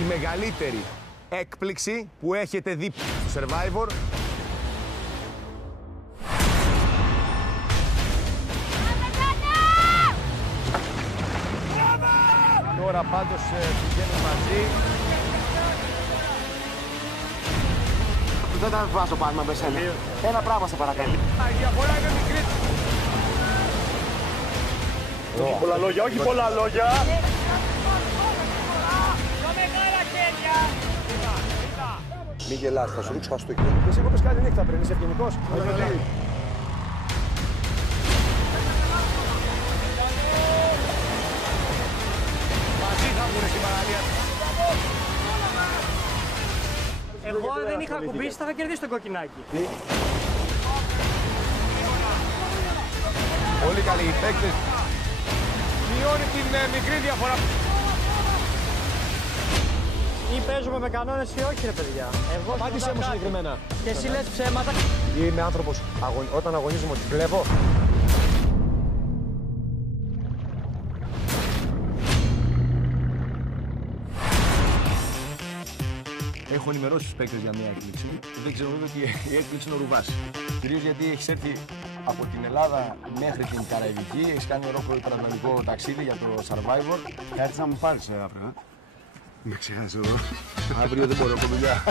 η μεγαλύτερη έκπληξη που έχετε δει στο Survivor. Τώρα πάντως πηγαίνουν μαζί. Δεν θα βάζω πάνω με σένα. Ένα πράγμα σε παρακαλώ. Η διαφορά είναι μικρή. Όχι πολλά λόγια, όχι πολλά λόγια. Μην γελάς, θα σου ρίξω χαστούκι. Εσύ είπες κάτι νύχτα πριν, είσαι ευγενικός. Μαζί θα βγουν στην παραλία. Εγώ αν δεν είχα κουμπίσει θα είχα κερδίσει το κοκκινάκι. Πολύ καλή οι παίκτες. Μειώνει την μικρή διαφορά. Ή παίζουμε με κανόνες ή όχι, ρε παιδιά. Εγώ Απάντησέ μου συγκεκριμένα. Και εσύ λες ψέματα. Είμαι άνθρωπος, όταν αγωνίζομαι ότι κλέβω. Έχω ενημερώσει τους παίκτες για μια έκπληξη. Δεν ξέρω βέβαια ότι η έκπληξη είναι ο Ρουβάς. Κυρίως γιατί έχεις έρθει από την Ελλάδα μέχρι την Καραϊβική, έχεις κάνει ολόκληρο υπερατλαντικό ταξίδι για το Survivor. Κάτσε να μου πάρεις αύριο. Με ξεχάσεις εδώ. Αύριο δεν μπορώ, έχω δουλειά.